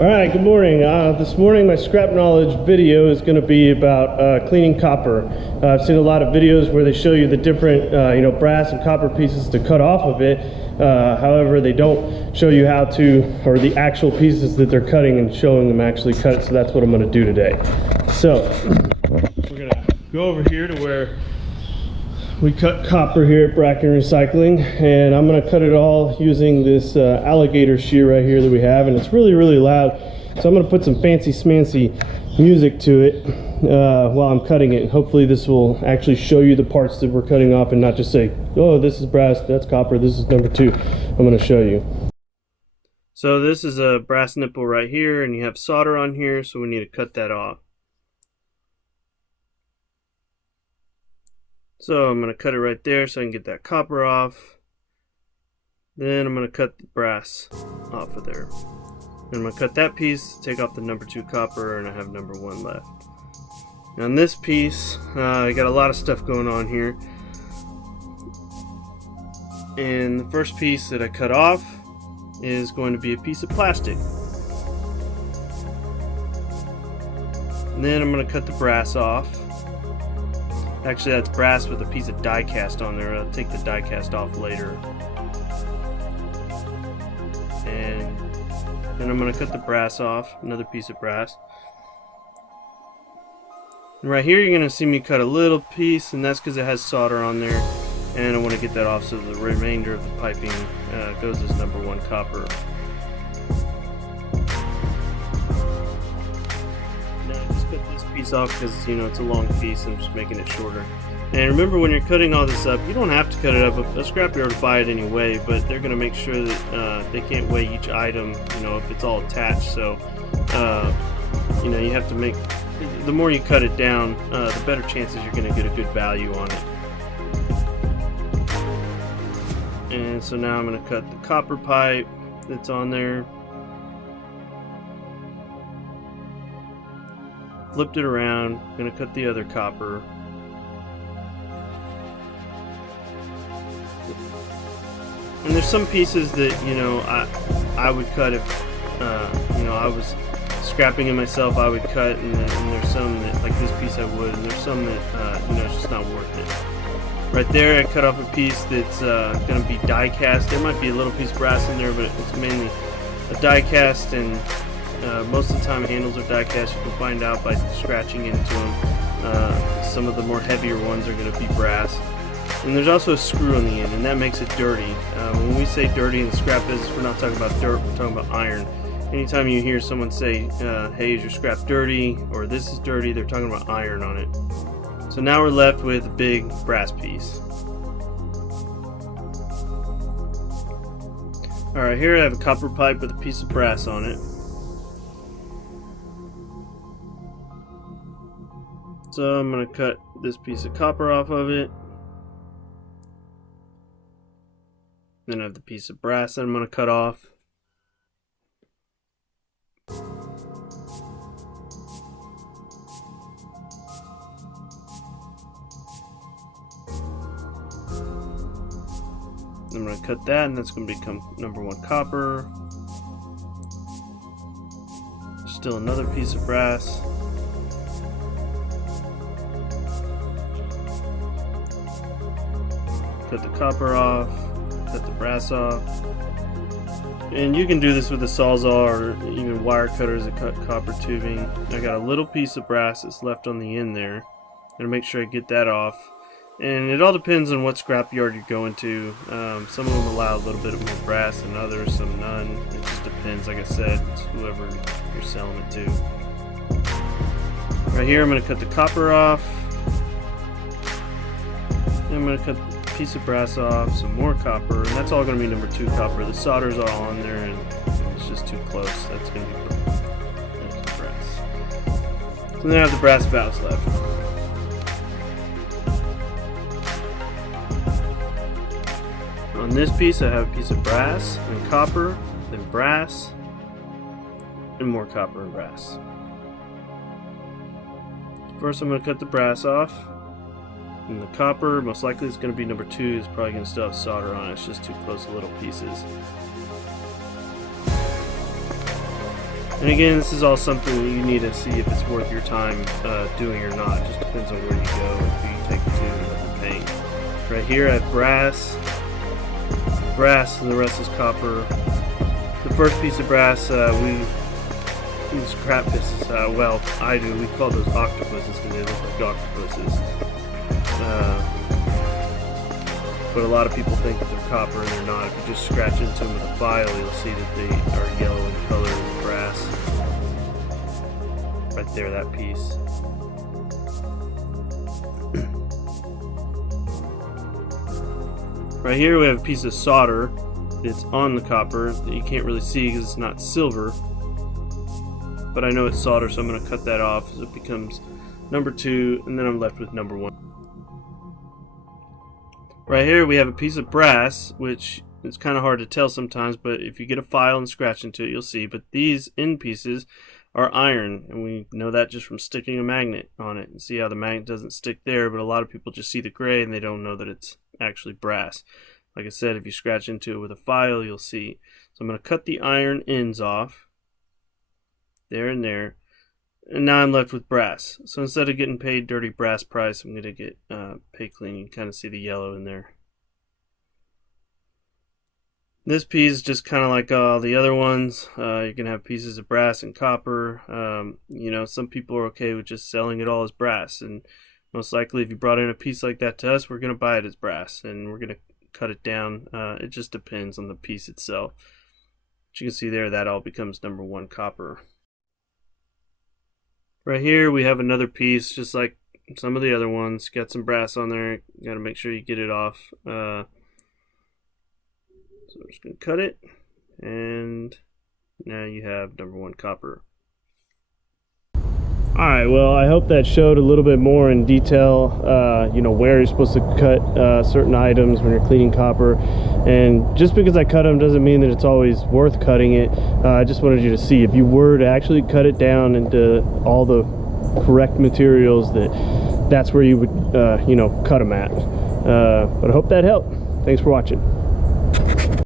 Alright, good morning. This morning my scrap knowledge video is going to be about cleaning copper. I've seen a lot of videos where they show you the different brass and copper pieces to cut off of it. However, they don't show you how to, or the actual pieces that they're cutting and showing them actually cut it, so that's what I'm going to do today. So, we're going to go over here to where we cut copper here at Bracken Recycling, and I'm going to cut it all using this alligator shear right here that we have, and it's really loud, so I'm going to put some fancy smancy music to it while I'm cutting it, and hopefully this will actually show you the parts that we're cutting off and not just say, oh, this is brass, that's copper, this is number 2. I'm going to show you. So this is a brass nipple right here, and you have solder on here, so we need to cut that off. So I'm going to cut it right there so I can get that copper off. Then I'm going to cut the brass off of there. And I'm going to cut that piece, take off the number 2 copper, and I have number 1 left. Now on this piece, I got a lot of stuff going on here. And the first piece that I cut off is going to be a piece of plastic. And then I'm going to cut the brass off. Actually, that's brass with a piece of die cast on there. I'll take the die cast off later. And then I'm going to cut the brass off, another piece of brass. And right here you're going to see me cut a little piece, and that's because it has solder on there. And I want to get that off so the remainder of the piping goes as number 1 copper. Cut this piece off because it's a long piece. I'm just making it shorter. And remember, when you're cutting all this up, you don't have to cut it up. A scrapyard will buy it anyway, but they're going to make sure that they can't weigh each item, if it's all attached. So you have to make, the more you cut it down, the better chances you're going to get a good value on it. And so now I'm going to cut the copper pipe that's on there. Flipped it around, gonna cut the other copper. And there's some pieces that I would cut if I was scrapping it myself. I would cut, and there's some that, like this piece, I would, and there's some that it's just not worth it. Right there, I cut off a piece that's gonna be die cast. There might be a little piece of brass in there, but it's mainly a die cast, and most of the time handles are die cast. You can find out by scratching into them. Some of the more heavier ones are going to be brass. And there's also a screw on the end, and that makes it dirty. When we say dirty in the scrap business, we're not talking about dirt, we're talking about iron. Anytime you hear someone say, hey, is your scrap dirty, or this is dirty, they're talking about iron on it. So now we're left with a big brass piece. Alright, here I have a copper pipe with a piece of brass on it. So I'm going to cut this piece of copper off of it. Then I have the piece of brass that I'm going to cut off. I'm going to cut that, and that's going to become number 1 copper. Still another piece of brass. Cut the copper off, cut the brass off. And you can do this with a sawzall or even wire cutters that cut copper tubing. I got a little piece of brass that's left on the end there. I'm gonna make sure I get that off. And it all depends on what scrapyard you're going to. Some of them allow a little bit more brass than others, some none. It just depends, like I said, it's whoever you're selling it to. Right here I'm gonna cut the copper off. And I'm gonna cut piece of brass off, some more copper, and that's all going to be number 2 copper. The solder's all on there, and it's just too close. That's going to be brass. So then I have the brass valves left. On this piece, I have a piece of brass and copper, then brass, and more copper and brass. First, I'm going to cut the brass off. And the copper, most likely it's going to be number 2, is probably going to still have solder on it. It's just too close to little pieces. And again, this is all something that you need to see if it's worth your time doing or not. It just depends on where you go, who you take it to, and what you're paying. Right here I have brass, and the rest is copper. The first piece of brass, we scrap this. Well, I do. We call those octopuses because they look like octopuses. But a lot of people think that they're copper and they're not. If you just scratch into them with a file, you'll see that they are yellow in color and brass. Right there, that piece. Right here we have a piece of solder that's on the copper that you can't really see because it's not silver. But I know it's solder, so I'm going to cut that off so it becomes number 2, and then I'm left with number 1. Right here we have a piece of brass, which is kind of hard to tell sometimes, but if you get a file and scratch into it, you'll see. But these end pieces are iron, and we know that just from sticking a magnet on it. And see how the magnet doesn't stick there, but a lot of people just see the gray and they don't know that it's actually brass. Like I said, if you scratch into it with a file, you'll see. So I'm going to cut the iron ends off, there and there, and now I'm left with brass. So instead of getting paid dirty brass price, I'm going to get pay clean. You can kind of see the yellow in there. This piece is just kind of like all the other ones. You can have pieces of brass and copper. You know, some people are okay with just selling it all as brass, and most likely if you brought in a piece like that to us, we're going to buy it as brass and we're going to cut it down. It just depends on the piece itself. But you can see there that all becomes number 1 copper. Right here we have another piece just like some of the other ones. Got some brass on there. You got to make sure you get it off. So I'm just going to cut it, and now you have number 1 copper. Alright, well, I hope that showed a little bit more in detail, you know, where you're supposed to cut certain items when you're cleaning copper. And just because I cut them doesn't mean that it's always worth cutting it. I just wanted you to see, if you were to actually cut it down into all the correct materials, that's where you would, you know, cut them at. But I hope that helped. Thanks for watching.